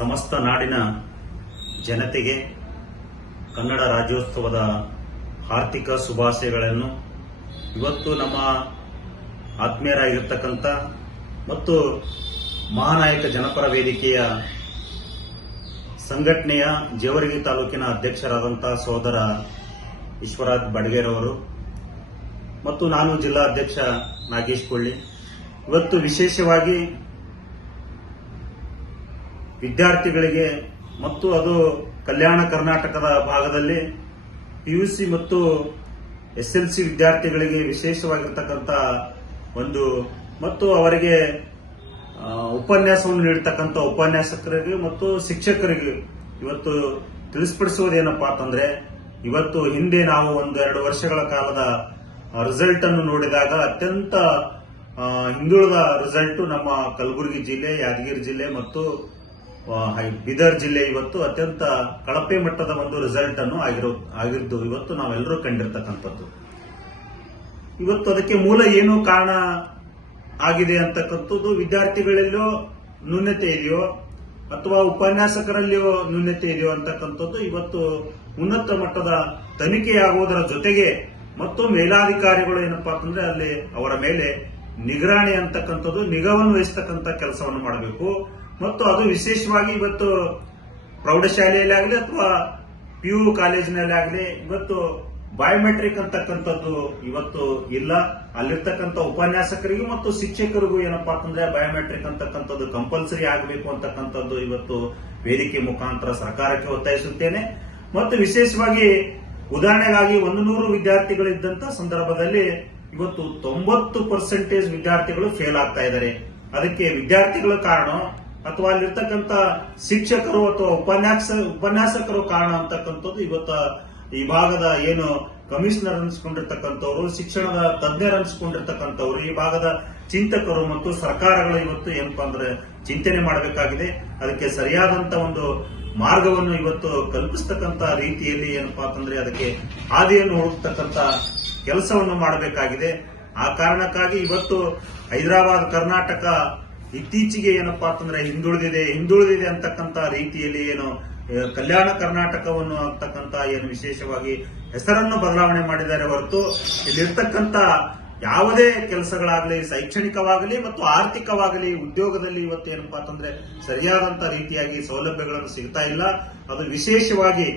ಸಮಸ್ತ ನಾಡಿನ ಜನತೆಗೆ ಕನ್ನಡ ರಾಜ್ಯೋತ್ಸವದ ಆರ್ಥಿಕ ಶುಭಾಶಯಗಳನ್ನು. ಇವತ್ತು ನಮ್ಮ ಆತ್ಮೀಯರಾಗಿರ್ತಕ್ಕಂಥ ಮತ್ತು ಮಹಾನಾಯಕ ಜನಪರ ವೇದಿಕೆಯ ಸಂಘಟನೆಯ ಜೇವರಗಿ ತಾಲೂಕಿನ ಅಧ್ಯಕ್ಷರಾದಂಥ ಸೋದರ ಈಶ್ವರಾಜ್ ಬಡಗೇರವರು ಮತ್ತು ನಾನು ಜಿಲ್ಲಾ ಅಧ್ಯಕ್ಷ ನಾಗೇಶ್ ಕೊಳ್ಳಿ. ಇವತ್ತು ವಿಶೇಷವಾಗಿ ವಿದ್ಯಾರ್ಥಿಗಳಿಗೆ ಮತ್ತು ಅದು ಕಲ್ಯಾಣ ಕರ್ನಾಟಕದ ಭಾಗದಲ್ಲಿ ಪಿ ಯು ಸಿ ಮತ್ತು ಎಸ್ ಎಲ್ ಸಿ ವಿದ್ಯಾರ್ಥಿಗಳಿಗೆ ವಿಶೇಷವಾಗಿರ್ತಕ್ಕಂಥ ಒಂದು ಮತ್ತು ಅವರಿಗೆ ಉಪನ್ಯಾಸವನ್ನು ನೀಡತಕ್ಕಂಥ ಉಪನ್ಯಾಸಕರಿಗೆ ಮತ್ತು ಶಿಕ್ಷಕರಿಗೆ ಇವತ್ತು ತಿಳಿಸ್ಪಡಿಸುವುದೇನಪ್ಪ ಅಂತಂದ್ರೆ, ಇವತ್ತು ಹಿಂದೆ ನಾವು ಒಂದು ಎರಡು ವರ್ಷಗಳ ಕಾಲದ ರಿಸಲ್ಟ್ ಅನ್ನು ನೋಡಿದಾಗ ಅತ್ಯಂತ ಹಿಂದುಳಿದ ರಿಸಲ್ಟ್ ನಮ್ಮ ಕಲಬುರಗಿ ಜಿಲ್ಲೆ, ಯಾದಗಿರಿ ಜಿಲ್ಲೆ ಮತ್ತು ಬೀದರ್ ಜಿಲ್ಲೆ ಇವತ್ತು ಅತ್ಯಂತ ಕಳಪೆ ಮಟ್ಟದ ಒಂದು ರಿಸಲ್ಟ್ ಅನ್ನು ಆಗಿರೋ, ಆಗಿದ್ದು ಇವತ್ತು ನಾವೆಲ್ಲರೂ ಕಂಡಿರ್ತಕ್ಕಂಥದ್ದು. ಇವತ್ತು ಅದಕ್ಕೆ ಮೂಲ ಏನು ಕಾರಣ ಆಗಿದೆ ಅಂತಕ್ಕಂಥದ್ದು ವಿದ್ಯಾರ್ಥಿಗಳಲ್ಲೋ ನ್ಯೂನತೆ ಇದೆಯೋ ಅಥವಾ ಉಪನ್ಯಾಸಕರಲ್ಲಿಯೋ ನ್ಯೂನತೆ ಇದೆಯೋ ಅಂತಕ್ಕಂಥದ್ದು ಇವತ್ತು ಉನ್ನತ ಮಟ್ಟದ ತನಿಖೆಯಾಗುವುದರ ಜೊತೆಗೆ ಮತ್ತು ಮೇಲಾಧಿಕಾರಿಗಳು ಏನಪ್ಪಾ ಅಂತಂದ್ರೆ ಅಲ್ಲಿ ಅವರ ಮೇಲೆ ನಿಗರಾಣಿ ಅಂತಕ್ಕಂಥದ್ದು ನಿಗಾವನ್ನು ವಹಿಸ್ತಕ್ಕಂಥ ಕೆಲಸವನ್ನು ಮಾಡಬೇಕು. ಮತ್ತು ಅದು ವಿಶೇಷವಾಗಿ ಇವತ್ತು ಪ್ರೌಢಶಾಲೆಯಲ್ಲಿ ಆಗಲಿ ಅಥವಾ ಪಿ ಯು ಕಾಲೇಜಿನಲ್ಲಿ ಆಗಲಿ ಇವತ್ತು ಬಯೋಮೆಟ್ರಿಕ್ ಅಂತಕ್ಕಂಥದ್ದು ಇವತ್ತು ಇಲ್ಲ. ಅಲ್ಲಿರ್ತಕ್ಕಂಥ ಉಪನ್ಯಾಸಕರಿಗೂ ಮತ್ತು ಶಿಕ್ಷಕರಿಗೂ ಏನಪ್ಪಾ ಅಂತಂದ್ರೆ ಬಯೋಮೆಟ್ರಿಕ್ ಅಂತಕ್ಕಂಥದ್ದು ಕಂಪಲ್ಸರಿ ಆಗಬೇಕು ಅಂತಕ್ಕಂಥದ್ದು ಇವತ್ತು ವೇದಿಕೆ ಮುಖಾಂತರ ಸರ್ಕಾರಕ್ಕೆ ಒತ್ತಾಯಿಸುತ್ತೇನೆ. ಮತ್ತು ವಿಶೇಷವಾಗಿ ಉದಾಹರಣೆಗಾಗಿ ಒಂದು ನೂರು ವಿದ್ಯಾರ್ಥಿಗಳಿದ್ದಂತ ಸಂದರ್ಭದಲ್ಲಿ ಇವತ್ತು ತೊಂಬತ್ತು ಪರ್ಸೆಂಟೇಜ್ ವಿದ್ಯಾರ್ಥಿಗಳು ಫೇಲ್ ಆಗ್ತಾ ಇದ್ದಾರೆ. ಅದಕ್ಕೆ ವಿದ್ಯಾರ್ಥಿಗಳ ಕಾರಣ ಅಥವಾ ಅಲ್ಲಿರ್ತಕ್ಕಂಥ ಶಿಕ್ಷಕರು ಅಥವಾ ಉಪನ್ಯಾಸ, ಉಪನ್ಯಾಸಕರು ಕಾರಣ ಅಂತಕ್ಕಂಥದ್ದು ಇವತ್ತ ಈ ಭಾಗದ ಏನು ಕಮಿಷನರ್ ಅನ್ಸ್ಕೊಂಡಿರ್ತಕ್ಕಂಥವ್ರು, ಶಿಕ್ಷಣದ ತಜ್ಞರು ಅನ್ಸ್ಕೊಂಡಿರ್ತಕ್ಕಂಥವ್ರು, ಈ ಭಾಗದ ಚಿಂತಕರು ಮತ್ತು ಸರ್ಕಾರಗಳು ಇವತ್ತು ಏನಪ್ಪಾ ಅಂದ್ರೆ ಚಿಂತನೆ ಮಾಡಬೇಕಾಗಿದೆ. ಅದಕ್ಕೆ ಸರಿಯಾದಂತ ಒಂದು ಮಾರ್ಗವನ್ನು ಇವತ್ತು ಕಲ್ಪಿಸ್ತಕ್ಕಂತ ರೀತಿಯಲ್ಲಿ ಏನಪ್ಪಾ ಅಂತಂದ್ರೆ ಅದಕ್ಕೆ ಹಾದಿಯನ್ನು ಹುಡುಕ್ತಕ್ಕಂತ ಕೆಲಸವನ್ನು ಮಾಡಬೇಕಾಗಿದೆ. ಆ ಕಾರಣಕ್ಕಾಗಿ ಇವತ್ತು ಹೈದರಾಬಾದ್, ಕರ್ನಾಟಕ ಇತ್ತೀಚೆಗೆ ಏನಪ್ಪಾ ಅಂತಂದ್ರೆ ಹಿಂದುಳಿದಿದೆ ಹಿಂದುಳಿದಿದೆ ಅಂತಕ್ಕಂತ ರೀತಿಯಲ್ಲಿ ಏನು ಕಲ್ಯಾಣ ಕರ್ನಾಟಕವನ್ನು ಅಂತಕ್ಕಂತ ಏನು ವಿಶೇಷವಾಗಿ ಹೆಸರನ್ನು ಬದಲಾವಣೆ ಮಾಡಿದ್ದಾರೆ ಹೊರತು ಇಲ್ಲಿರ್ತಕ್ಕಂತ ಯಾವುದೇ ಕೆಲಸಗಳಾಗಲಿ, ಶೈಕ್ಷಣಿಕವಾಗಲಿ ಮತ್ತು ಆರ್ಥಿಕವಾಗಲಿ ಉದ್ಯೋಗದಲ್ಲಿ ಇವತ್ತು ಏನಪ್ಪಾ ಅಂತಂದ್ರೆ ಸರಿಯಾದಂತ ರೀತಿಯಾಗಿ ಸೌಲಭ್ಯಗಳನ್ನು ಸಿಗ್ತಾ ಇಲ್ಲ. ಅದು ವಿಶೇಷವಾಗಿ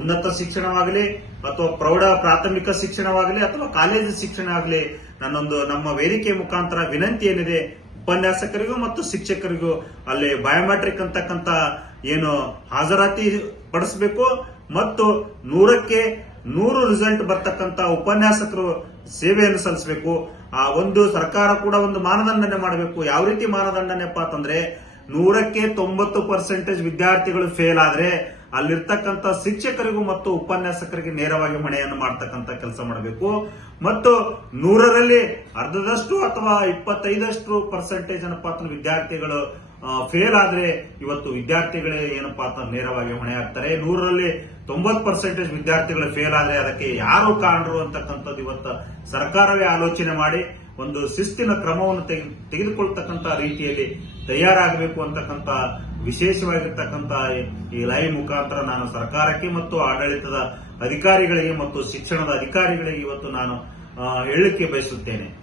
ಉನ್ನತ ಶಿಕ್ಷಣವಾಗಲಿ ಅಥವಾ ಪ್ರೌಢ ಪ್ರಾಥಮಿಕ ಶಿಕ್ಷಣವಾಗಲಿ ಅಥವಾ ಕಾಲೇಜು ಶಿಕ್ಷಣ ಆಗಲಿ ನನ್ನೊಂದು, ನಮ್ಮ ವೇದಿಕೆ ಮುಖಾಂತರ ವಿನಂತಿ ಏನಿದೆ ಉಪನ್ಯಾಸಕರಿಗೂ ಮತ್ತು ಶಿಕ್ಷಕರಿಗೂ ಅಲ್ಲಿ ಬಯೋಮೆಟ್ರಿಕ್ ಅಂತಕ್ಕಂತ ಏನು ಹಾಜರಾತಿ ಪಡಿಸಬೇಕು ಮತ್ತು ನೂರಕ್ಕೆ ನೂರು ರಿಸಲ್ಟ್ ಬರ್ತಕ್ಕಂತ ಉಪನ್ಯಾಸಕರು ಸೇವೆಯನ್ನು ಸಲ್ಲಿಸಬೇಕು. ಆ ಒಂದು ಸರ್ಕಾರ ಕೂಡ ಒಂದು ಮಾನದಂಡನೆ ಮಾಡಬೇಕು. ಯಾವ ರೀತಿ ಮಾನದಂಡನೆಪ್ಪ ಅಂತಂದ್ರೆ ನೂರಕ್ಕೆ ತೊಂಬತ್ತು ಪರ್ಸೆಂಟೇಜ್ ವಿದ್ಯಾರ್ಥಿಗಳು ಫೇಲ್ ಆದ್ರೆ ಅಲ್ಲಿರ್ತಕ್ಕಂಥ ಶಿಕ್ಷಕರಿಗೂ ಮತ್ತು ಉಪನ್ಯಾಸಕರಿಗೆ ನೇರವಾಗಿ ಮನೆಯನ್ನು ಮಾಡ್ತಕ್ಕಂಥ ಕೆಲಸ ಮಾಡಬೇಕು. ಮತ್ತು ನೂರರಲ್ಲಿ ಅರ್ಧದಷ್ಟು ಅಥವಾ ಇಪ್ಪತ್ತೈದಷ್ಟು ಪರ್ಸೆಂಟೇಜ್ ಏನಪ್ಪಾ ಅಂತಂದ್ರೆ ವಿದ್ಯಾರ್ಥಿಗಳು ಫೇಲ್ ಆದ್ರೆ ಇವತ್ತು ವಿದ್ಯಾರ್ಥಿಗಳೇ ಏನಪ್ಪಾ ಅಂತ ನೇರವಾಗಿ ಹೊಣೆ ಆಗ್ತಾರೆ ನೂರರಲ್ಲಿ ತೊಂಬತ್ ಪರ್ಸೆಂಟೇಜ್ ವಿದ್ಯಾರ್ಥಿಗಳು ಫೇಲ್ ಆದ್ರೆ ಅದಕ್ಕೆ ಯಾರು ಕಾರಣರು ಅಂತಕ್ಕಂಥದ್ದು ಇವತ್ತು ಸರ್ಕಾರವೇ ಆಲೋಚನೆ ಮಾಡಿ. ಒಂದು ಶಿಸ್ತಿನ ಕ್ರಮವನ್ನು ತೆಗೆ- ತೆಗೆದುಕೊಳ್ತಕ್ಕಂತ ರೀತಿಯಲ್ಲಿ ತಯಾರಾಗಬೇಕು ಅಂತಕ್ಕಂಥ, ವಿಶೇಷವಾಗಿರ್ತಕ್ಕಂಥ ಈ ಲೈವ್ ಮುಖಾಂತರ ನಾನು ಸರ್ಕಾರಕ್ಕೆ ಮತ್ತು ಆಡಳಿತದ ಅಧಿಕಾರಿಗಳಿಗೆ ಮತ್ತು ಶಿಕ್ಷಣದ ಅಧಿಕಾರಿಗಳಿಗೆ ಇವತ್ತು ನಾನು ಹೇಳಲಿಕ್ಕೆ ಬಯಸುತ್ತೇನೆ.